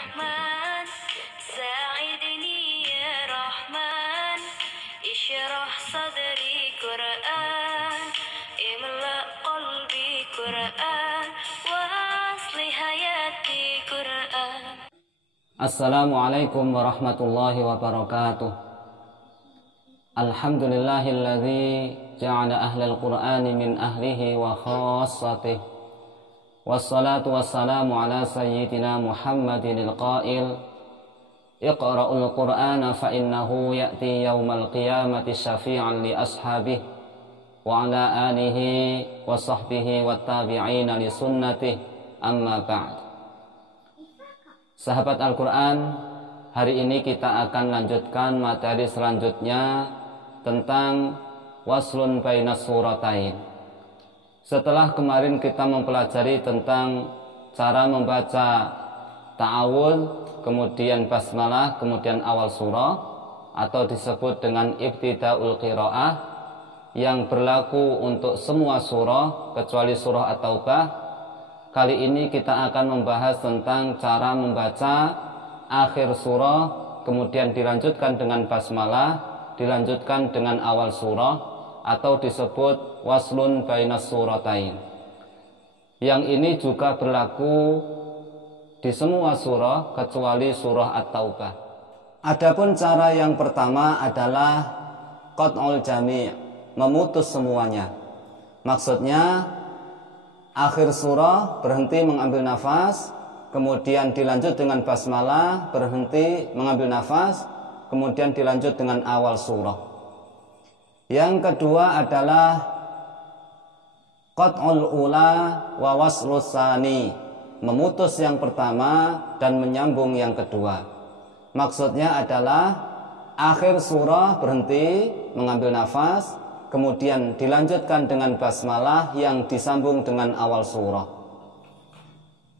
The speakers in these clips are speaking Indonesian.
رحمن ساعدني يا رحمن اشرح صدري قرآن املأ قلبي قرآن واصلح حياتي قرآن. Assalamualaikum warahmatullahi wabarakatuh. Alhamdulillahilladzi ja'ala ahlal qur'ani min ahlihi wa khassatihi. Wassalatu wassalamu ala sayyidina Muhammadin al-qail Iqra'ul qur'ana fa innahu ya'ti yawmal qiyamati syafi'an li ashabihi wa ala alihi wa sahbihi wa tabi'ina li sunnatihi, amma ba'd. Sahabat Al-Quran, hari ini kita akan lanjutkan materi selanjutnya tentang waslun bainas suratain. Setelah kemarin kita mempelajari tentang cara membaca ta'awudz, kemudian basmalah, kemudian awal surah, atau disebut dengan ibtidaul qiraah, yang berlaku untuk semua surah kecuali surah At-Taubah. Kali ini kita akan membahas tentang cara membaca akhir surah, kemudian dilanjutkan dengan basmalah, dilanjutkan dengan awal surah, atau disebut waslun bainas suratain. Yang ini juga berlaku di semua surah kecuali surah At-Taubah. Adapun cara yang pertama adalah qat'ul jami', memutus semuanya. Maksudnya akhir surah berhenti mengambil nafas, kemudian dilanjut dengan basmalah, berhenti mengambil nafas, kemudian dilanjut dengan awal surah. Yang kedua adalah qat'ul ula wa waslus tsani, memutus yang pertama dan menyambung yang kedua. Maksudnya adalah akhir surah berhenti mengambil nafas, kemudian dilanjutkan dengan basmalah yang disambung dengan awal surah.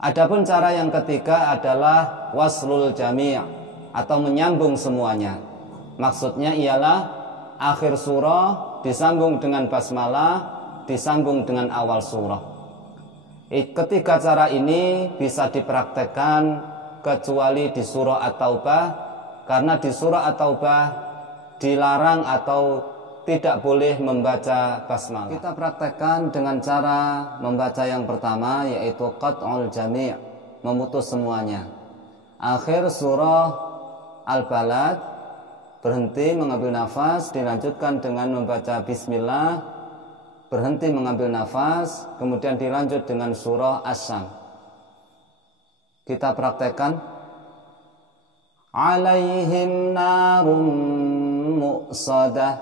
Adapun cara yang ketiga adalah waslul jami' atau menyambung semuanya. Maksudnya ialah akhir surah disambung dengan basmalah, disambung dengan awal surah. Ketiga cara ini bisa dipraktekkan kecuali di surah At-Taubah, karena di surah At-Taubah dilarang atau tidak boleh membaca basmalah. Kita praktekkan dengan cara membaca yang pertama, yaitu qat'ul jami', memutus semuanya. Akhir surah Al-Balad berhenti mengambil nafas, dilanjutkan dengan membaca bismillah, berhenti mengambil nafas, kemudian dilanjut dengan surah As-Sam. Kita praktekkan. Alaihim narum muqsadah,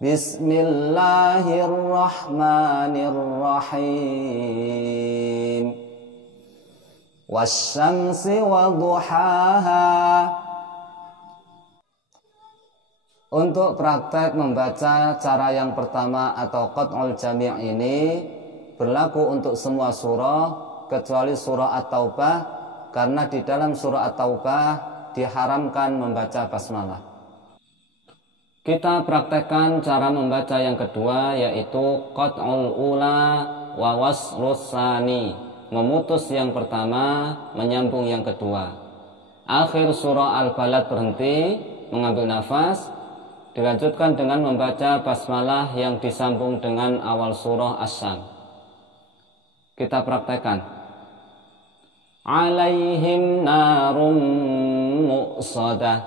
bismillahirrahmanirrahim, wasyamsi wa duhaha. Untuk praktek membaca cara yang pertama atau qat'ul jami' ini berlaku untuk semua surah kecuali surah At-Taubah, karena di dalam surah At-Taubah diharamkan membaca basmalah. Kita praktekkan cara membaca yang kedua, yaitu qat'ul ula wa waslus tsani, memutus yang pertama, menyambung yang kedua. Akhir surah Al-Balad berhenti mengambil nafas, dilanjutkan dengan membaca basmalah yang disambung dengan awal surah As-Sam. Kita praktekkan. Alaihim narum muqsadah,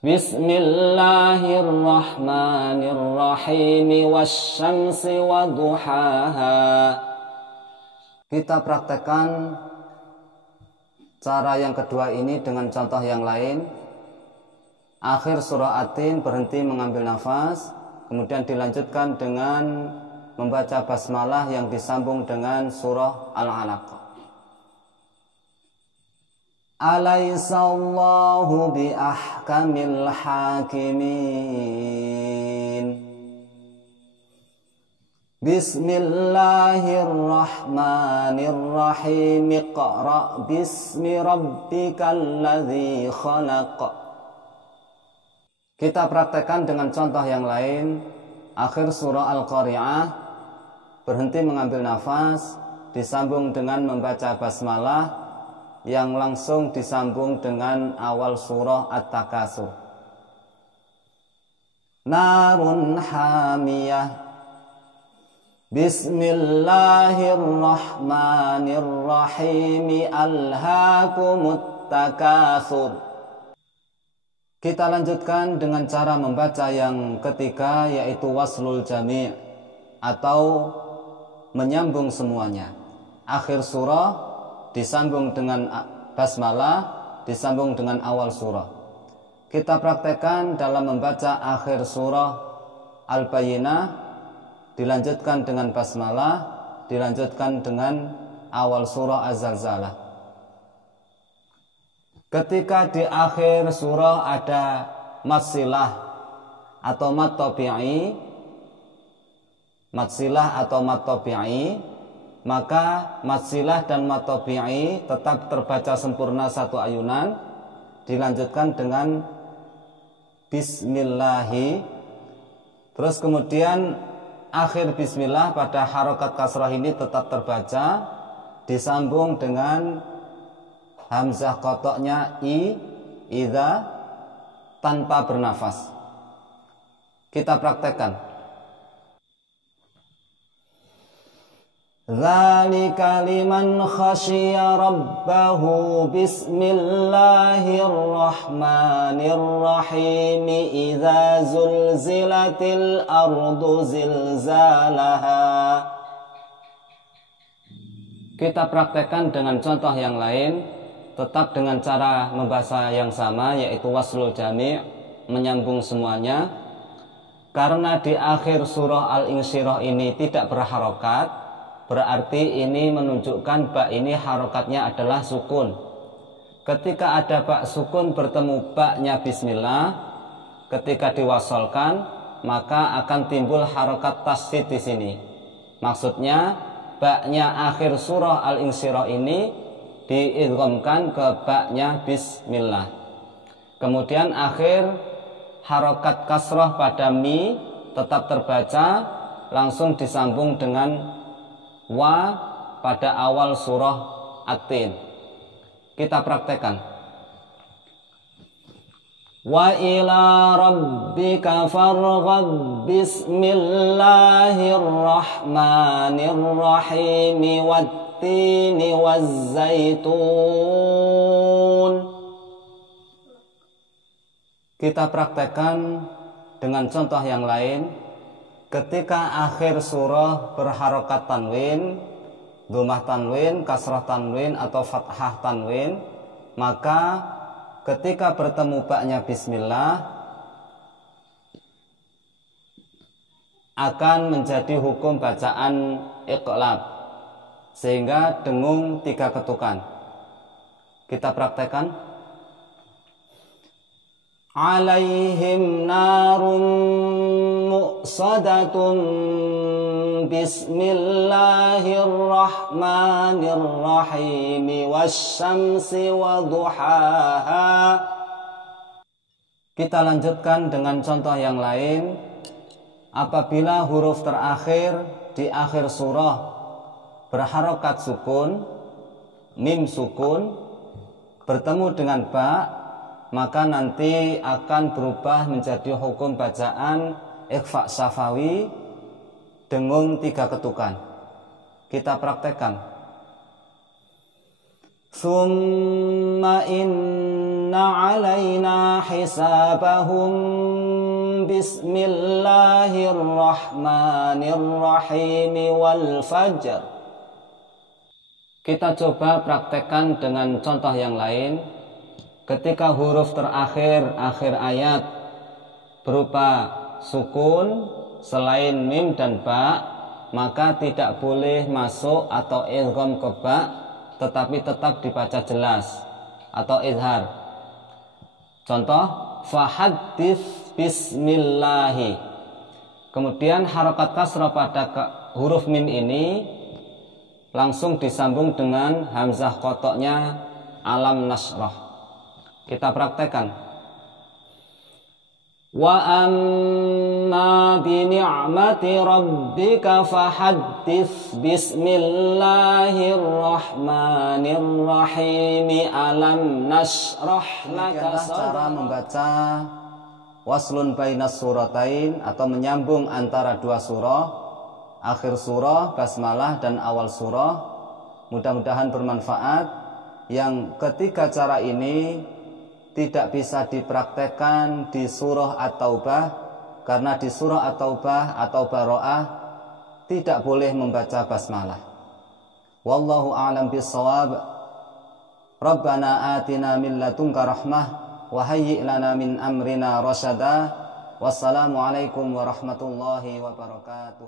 bismillahirrahmanirrahim, wasyamsi wa duhaha. Kita praktekkan cara yang kedua ini dengan contoh yang lain. Akhir surah At-Tin berhenti mengambil nafas, kemudian dilanjutkan dengan membaca basmalah yang disambung dengan surah Al-Alaq. Alaisallahu bi ahkamil hakimin, bismillahirrahmanirrahim, iqra' bismi rabbikal ladzi khalaq. Kita praktekkan dengan contoh yang lain. Akhir surah Al-Qari'ah berhenti mengambil nafas, disambung dengan membaca basmalah, yang langsung disambung dengan awal surah At-Takasur. Narun hamiyah. Bismillahirrahmanirrahim. Alhaakumut takasur. Kita lanjutkan dengan cara membaca yang ketiga, yaitu waslul jami' atau menyambung semuanya. Akhir surah disambung dengan basmalah, disambung dengan awal surah. Kita praktekkan dalam membaca akhir surah Al-Bayyinah, dilanjutkan dengan basmalah, dilanjutkan dengan awal surah Az-Zalzalah. Ketika di akhir surah ada matsilah atau mat tabi'i, matsilah atau mat tabi'i, maka matsilah dan mat tabi'i tetap terbaca sempurna satu ayunan, dilanjutkan dengan bismillahi. Terus kemudian akhir bismillah pada harokat kasrah ini tetap terbaca, disambung dengan hamzah qata'nya idza tanpa bernafas. Kita praktekkan. Dzalika liman khasyiya rabbahu. Bismillahirrahmanirrahim. Idza zulzilatil ardu zilzalaha. Kita praktekkan dengan contoh yang lain, tetap dengan cara membaca yang sama, yaitu waslul jami', menyambung semuanya. Karena di akhir surah Al-Insyirah ini tidak berharokat, berarti ini menunjukkan ba ini harokatnya adalah sukun. Ketika ada ba sukun bertemu ba-nya bismillah, ketika diwasolkan maka akan timbul harokat tasydid di sini. Maksudnya ba-nya akhir surah Al-Insyirah ini diidghamkan ke ba-nya bismillah. Kemudian akhir harokat kasrah pada mi tetap terbaca, langsung disambung dengan wa pada awal surah At-Tin. Kita praktekkan. Wa ila rabbika farghab. Bismillahirrahmanirrahim. Wat-tini waz-zaitun. Kita praktekkan dengan contoh yang lain. Ketika akhir surah berharokat tanwin, dhammah tanwin, kasrah tanwin atau fathah tanwin, maka ketika bertemu ba-nya bismillah akan menjadi hukum bacaan iqlab, sehingga dengung 3 ketukan. Kita praktekkan. Alaihim narum muqsadatun. Bismillahirrahmanirrahim. Wasyamsi waduhaha. Kita lanjutkan dengan contoh yang lain. Apabila huruf terakhir di akhir surah berharokat sukun, mim sukun, bertemu dengan ba, maka nanti akan berubah menjadi hukum bacaan ikhfa syafawi, dengung 3 ketukan. Kita praktekkan. Summa inna alaina hisabahum. Bismillahirrahmanirrahim. Wal fajr. Kita coba praktekkan dengan contoh yang lain. Ketika huruf terakhir akhir ayat berupa sukun selain mim dan ba, maka tidak boleh masuk atau idgham ke ba, tetapi tetap dibaca jelas atau izhar. Contoh, fahaddits bismillahi. Kemudian harokat kasrah pada huruf mim ini langsung disambung dengan hamzah qata'nya alam nasrah. Kita praktekkan. Wa amma bi ni'mati rabbika fahaddits. Bismillahirrahmanirrahim. Alam nashrah laka sadrak. Cara membaca waslun bainas suratain atau menyambung antara dua surah, akhir surah, basmalah dan awal surah. Mudah-mudahan bermanfaat. Yang ketiga cara ini tidak bisa dipraktekkan di surah At-Taubah, karena di surah At-Taubah atau Bara'ah tidak boleh membaca basmalah. Wallahu a'lam bissawab. Rabbana atina min ladunka rahmah wa hayyi' lana min amrina rasyada. Wassalamualaikum warahmatullahi wabarakatuh.